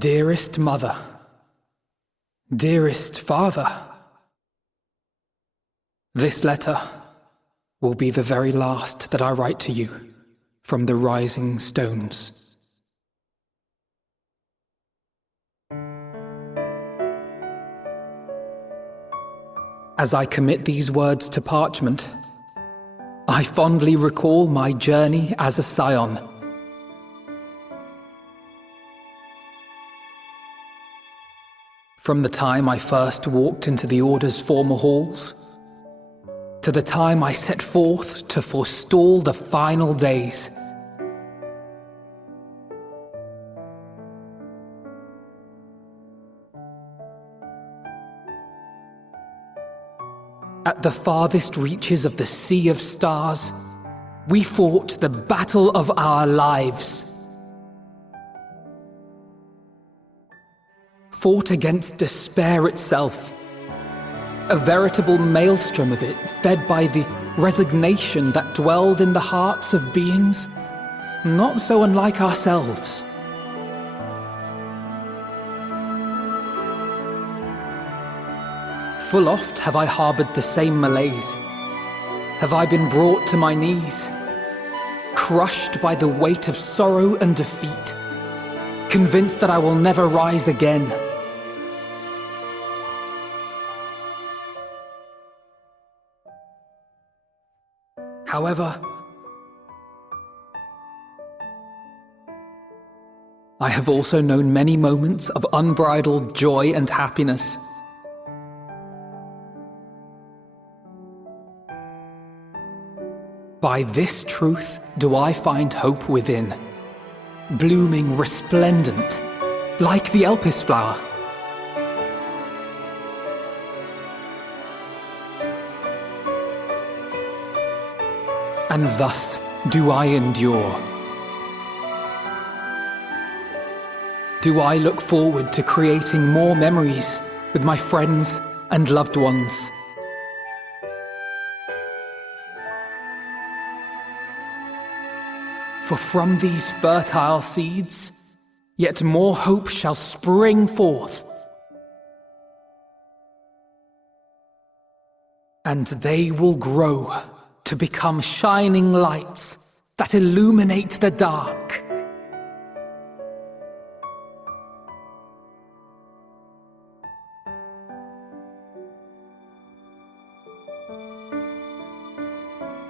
Dearest Mother, dearest Father, this letter will be the very last that I write to you from the rising stones. As I commit these words to parchment, I fondly recall my journey as a scion. From the time I first walked into the Order's former halls, to the time I set forth to forestall the final days. At the farthest reaches of the sea of stars, we fought the battle of our lives. Fought against despair itself, a veritable maelstrom of it fed by the resignation that dwelled in the hearts of beings not so unlike ourselves. Full oft have I harbored the same malaise. Have I been brought to my knees, crushed by the weight of sorrow and defeat, convinced that I will never rise again. However, I have also known many moments of unbridled joy and happiness. By this truth do I find hope within, blooming resplendent, like the Elpis flower. And thus do I endure. Do I look forward to creating more memories with my friends and loved ones. For from these fertile seeds, yet more hope shall spring forth. And they will grow to become shining lights that illuminate the dark.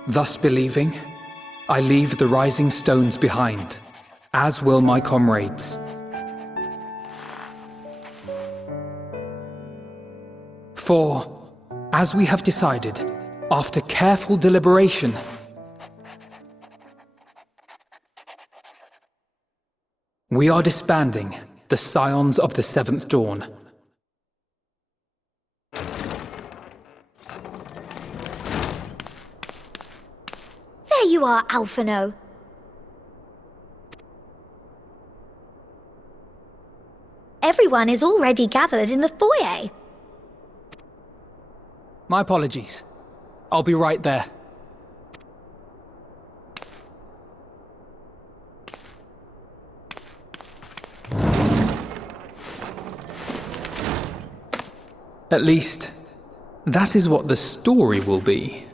Thus believing, I leave the rising stones behind, as will my comrades. For, as we have decided, after careful deliberation, we are disbanding the Scions of the Seventh Dawn. There you are, Alphino. Everyone is already gathered in the foyer. My apologies. I'll be right there. At least, that is what the story will be.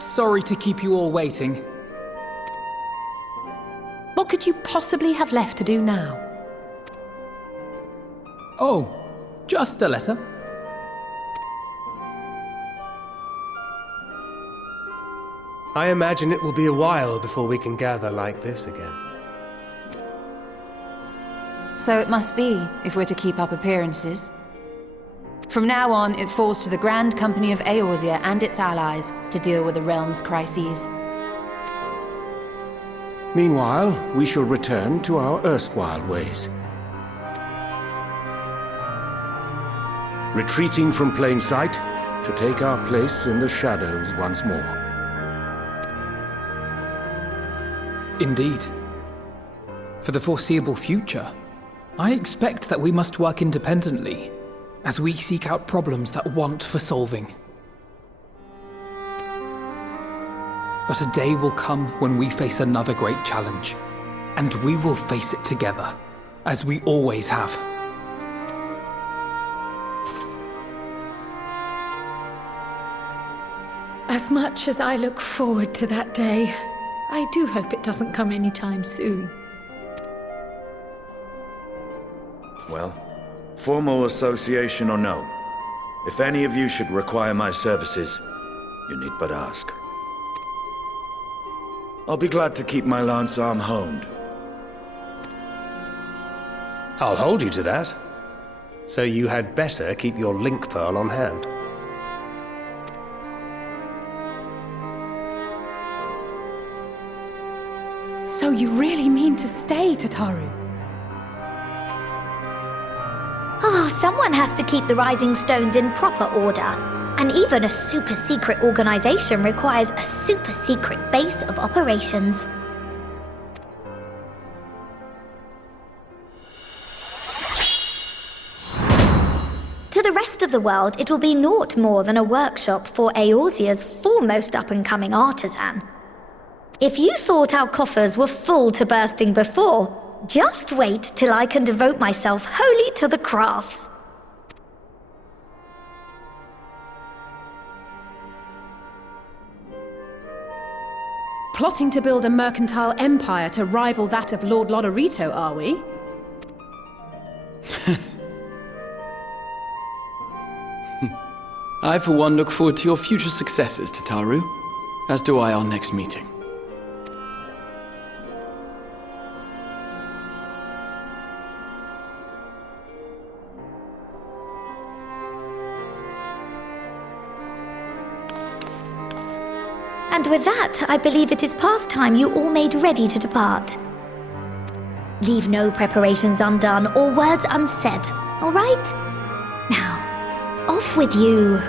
Sorry to keep you all waiting. What could you possibly have left to do now? Oh, just a letter. I imagine it will be a while before we can gather like this again. So it must be, if we're to keep up appearances. From now on, it falls to the Grand Company of Eorzea and its allies to deal with the realm's crises. Meanwhile, we shall return to our erstwhile ways. Retreating from plain sight to take our place in the shadows once more. Indeed. For the foreseeable future, I expect that we must work independently as we seek out problems that want for solving. But a day will come when we face another great challenge, and we will face it together, as we always have. As much as I look forward to that day, I do hope it doesn't come anytime soon. Well, formal association or no, if any of you should require my services, you need but ask. I'll be glad to keep my lance arm honed. I'll hold you to that. So you had better keep your link pearl on hand. So you really mean to stay, Tataru? Oh, someone has to keep the Rising Stones in proper order. And even a super-secret organization requires a super-secret base of operations. To the rest of the world, it will be naught more than a workshop for Eorzea's foremost up-and-coming artisan. If you thought our coffers were full to bursting before, just wait till I can devote myself wholly to the crafts. Plotting to build a mercantile empire to rival that of Lord Lodorito, are we? I, for one, look forward to your future successes, Tataru, as do I our next meeting. And with that, I believe it is past time you all made ready to depart. Leave no preparations undone or words unsaid, all right? Now, off with you.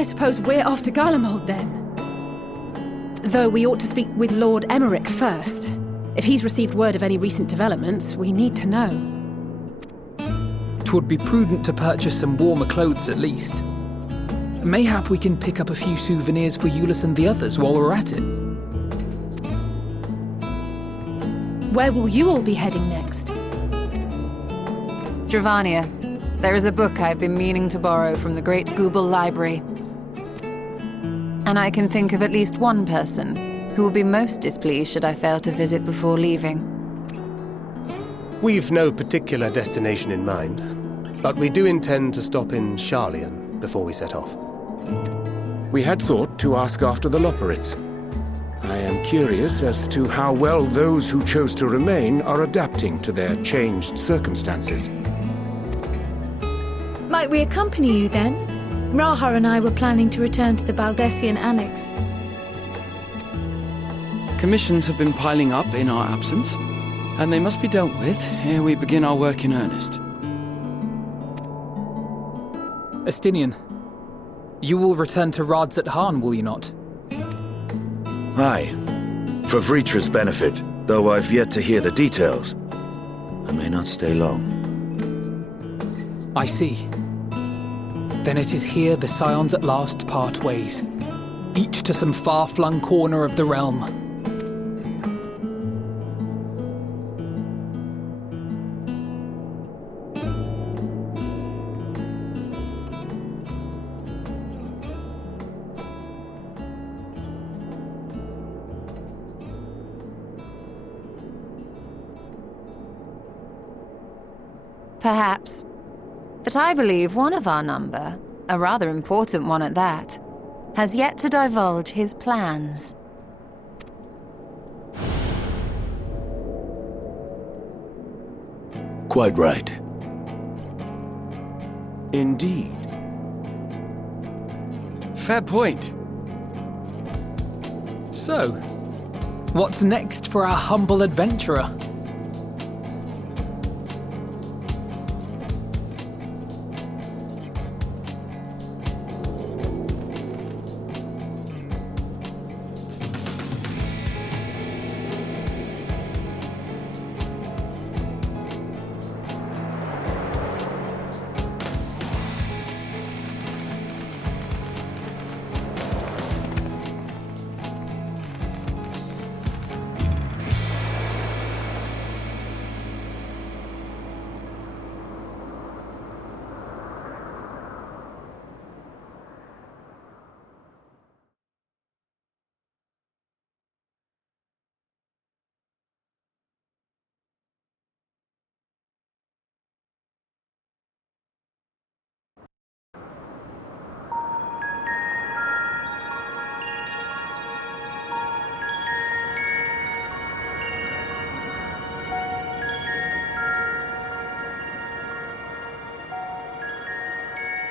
I suppose we're off to Garlemald then. Though we ought to speak with Lord Emmerich first. If he's received word of any recent developments, we need to know. 'Twould be prudent to purchase some warmer clothes at least. Mayhap we can pick up a few souvenirs for Euless and the others while we're at it. Where will you all be heading next? Dravania, there is a book I've been meaning to borrow from the Great Google Library. And I can think of at least one person who will be most displeased should I fail to visit before leaving. We've no particular destination in mind, but we do intend to stop in Sharlayan before we set off. We had thought to ask after the Loporrits. I am curious as to how well those who chose to remain are adapting to their changed circumstances. Might we accompany you then? Raha and I were planning to return to the Baldessian Annex. Commissions have been piling up in our absence, and they must be dealt with ere we begin our work in earnest. Estinian, you will return to Radzat Han, will you not? Aye. For Vritra's benefit, though I've yet to hear the details. I may not stay long. I see. Then it is here the Scions at last part ways, each to some far-flung corner of the realm. Perhaps. But I believe one of our number, a rather important one at that, has yet to divulge his plans. Quite right. Indeed. Fair point. So, what's next for our humble adventurer?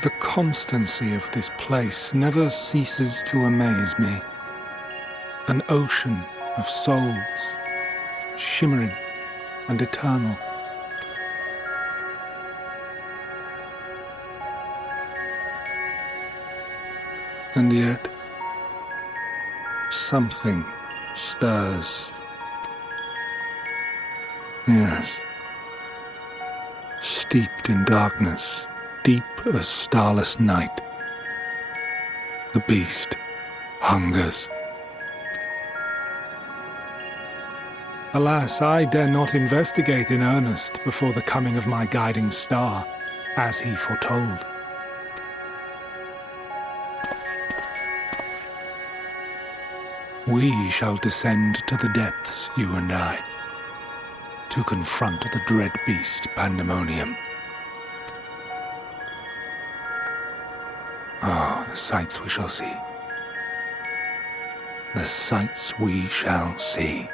The constancy of this place never ceases to amaze me. An ocean of souls, shimmering and eternal. And yet, something stirs. Yes. Steeped in darkness, deep as starless night, the beast hungers. Alas, I dare not investigate in earnest before the coming of my guiding star, as he foretold. We shall descend to the depths, you and I, to confront the dread beast Pandemonium. Oh, the sights we shall see. The sights we shall see.